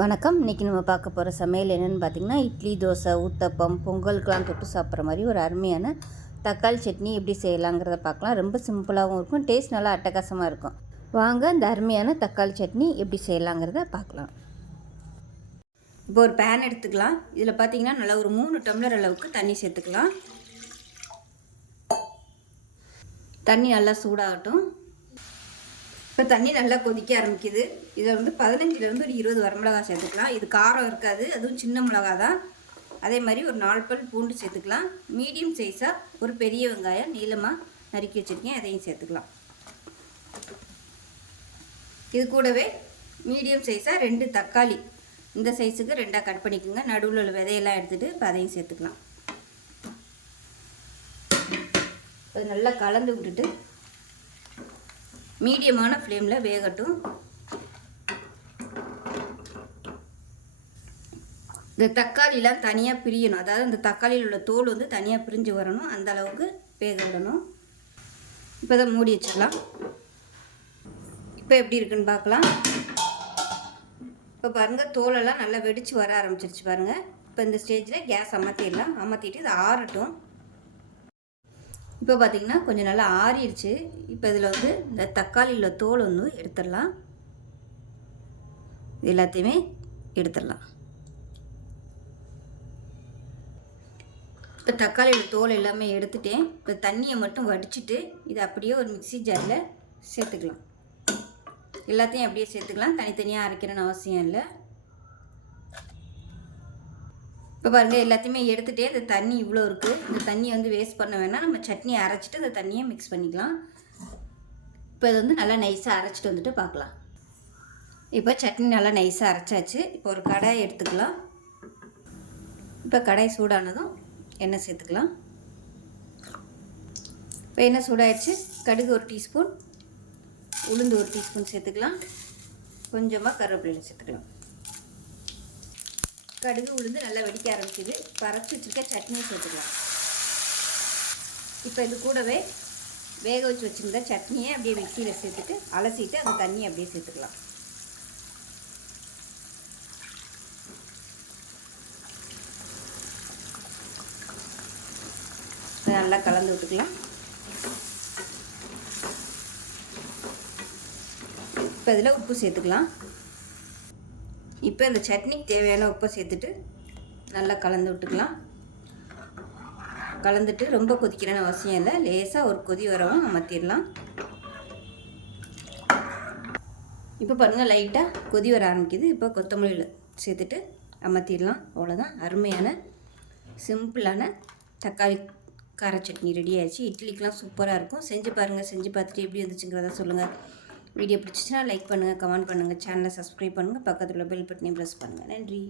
வணக்கம். இன்றைக்கி நம்ம பார்க்க போகிற சமையல் என்னென்னு பார்த்திங்கன்னா, இட்லி, தோசை, ஊத்தப்பம், பொங்கலுக்கெலாம் தொட்டு சாப்பிட்ற மாதிரி ஒரு அருமையான தக்காளி சட்னி எப்படி செய்யலாங்கிறத பார்க்கலாம். ரொம்ப சிம்பிளாகவும் இருக்கும், டேஸ்ட் நல்லா அட்டகாசமாக இருக்கும். வாங்க இந்த அருமையான தக்காளி சட்னி எப்படி செய்யலாங்கிறத பார்க்கலாம். இப்போ ஒரு பேன் எடுத்துக்கலாம். இதில் பார்த்திங்கன்னா நல்லா ஒரு 3 டம்ளர் அளவுக்கு தண்ணி சேர்த்துக்கலாம். தண்ணி நல்லா சூடாகட்டும். இப்போ தண்ணி நல்லா கொதிக்க ஆரம்பிக்குது. இதில் வந்து 15லேருந்து ஒரு 20 வரமிளகா சேர்த்துக்கலாம். இது காரம் இருக்காது, அதுவும் சின்ன மிளகா தான். அதே மாதிரி ஒரு 4 பல் பூண்டு சேர்த்துக்கலாம். மீடியம் சைஸாக ஒரு பெரிய வெங்காயம் நீளமாக நறுக்கி வச்சுருக்கேன், அதையும் சேர்த்துக்கலாம். இது கூடவே மீடியம் சைஸாக 2 தக்காளி இந்த சைஸுக்கு 2ஆக கட் பண்ணிக்கோங்க. நடுவில் உள்ள விதையெல்லாம் எடுத்துகிட்டு இப்போ அதையும் சேர்த்துக்கலாம். அது நல்லா கலந்து விட்டுட்டு மீடியமான ஃப்ளேமில் வேகட்டும். இந்த தக்காளிலாம் தனியாக பிரியணும், அதாவது இந்த தக்காளியில் உள்ள தோல் வந்து தனியாக பிரிஞ்சு வரணும், அந்த அளவுக்கு வேக விடணும். இப்போ தான் மூடி வச்சிடலாம். இப்போ எப்படி இருக்குன்னு பார்க்கலாம். இப்போ பாருங்கள், தோலெல்லாம் நல்லா வெடித்து வர ஆரம்பிச்சிருச்சு பாருங்கள். இப்போ இந்த ஸ்டேஜில் கேஸ் அமர்த்திடலாம். அமர்த்திட்டு இதை ஆறட்டும். இப்போ பார்த்திங்கன்னா கொஞ்சம் நல்லா ஆறிடுச்சு. இப்போ இதில் வந்து இந்த தக்காளியில் தோல் வந்து எடுத்துடலாம். எல்லாத்தையுமே எடுத்துடலாம். இப்போ தக்காளியில் தோல் எல்லாமே எடுத்துட்டேன். இப்போ தண்ணியை மட்டும் வடிச்சிட்டு இதை அப்படியே ஒரு மிக்ஸி ஜாரில் சேர்த்துக்கலாம். எல்லாத்தையும் அப்படியே சேர்த்துக்கலாம், தனித்தனியாக அரைக்கிறன்னு அவசியம் இல்லை. இப்போ பாருங்கள், எல்லாத்தையுமே எடுத்துகிட்டே இந்த தண்ணி இவ்வளோ இருக்குது. இந்த தண்ணியை வந்து வேஸ்ட் பண்ண வேணாம். நம்ம சட்னியை அரைச்சிட்டு இந்த தண்ணியை மிக்ஸ் பண்ணிக்கலாம். இப்போ இது வந்து நல்லா நைஸாக அரைச்சிட்டு வந்துட்டு பார்க்கலாம். இப்போ சட்னி நல்லா நைஸாக அரைச்சாச்சு. இப்போ ஒரு கடாயை எடுத்துக்கலாம். இப்போ கடாய் சூடானதும் எண்ணெய் சேர்த்துக்கலாம். இப்போ எண்ணெய் சூடாயிடுச்சு. கடுகு 1 டீஸ்பூன், உளுந்து 1 டீஸ்பூன் சேர்த்துக்கலாம். கொஞ்சமாக கருவேப்பிலை சேர்த்துக்கலாம். கடுகு உளுந்து நல்லா வெடிக்க ஆரம்பிக்குது. பறச்சு வச்சுருக்க சட்னியை சேர்த்துக்கலாம். இப்போ இது கூடவே வேக வச்சு வச்சுருந்த சட்னியை அப்படியே மிக்சியில் சேர்த்துட்டு அலசிட்டு அந்த தண்ணியை அப்படியே சேர்த்துக்கலாம். நல்லா கலந்து விட்டுக்கலாம். இப்போ இதில் உப்பு சேர்த்துக்கலாம். இப்போ இந்த சட்னிக்கு தேவையான உப்பை சேர்த்துட்டு நல்லா கலந்து விட்டுக்கலாம். கலந்துட்டு ரொம்ப கொதிக்கிறன்னு அவசியம் இல்லை, லேசாக ஒரு கொதி வரவும் அமர்த்திடலாம். இப்போ பாருங்கள், லைட்டாக கொதி வர ஆரம்பிக்குது. இப்போ கொத்தமல்லியில் சேர்த்துட்டு அமர்த்திடலாம். அவ்வளோதான், அருமையான சிம்பிளான தக்காளி கார சட்னி ரெடி ஆயிடுச்சு. இட்லிக்கெலாம் சூப்பராக இருக்கும். செஞ்சு பாருங்கள். செஞ்சு பார்த்துட்டு எப்படி வந்துச்சுங்கிறத சொல்லுங்கள். வீடியோ பிடிச்சிச்சுன்னா லைக் பண்ணுங்கள், கமெண்ட் பண்ணுங்கள், சேனலை சப்ஸ்கிரைப் பண்ணுங்கள், பக்கத்தில் உள்ள பெல் பட்டனையும் ப்ரெஸ் பண்ணுங்கள். நன்றி.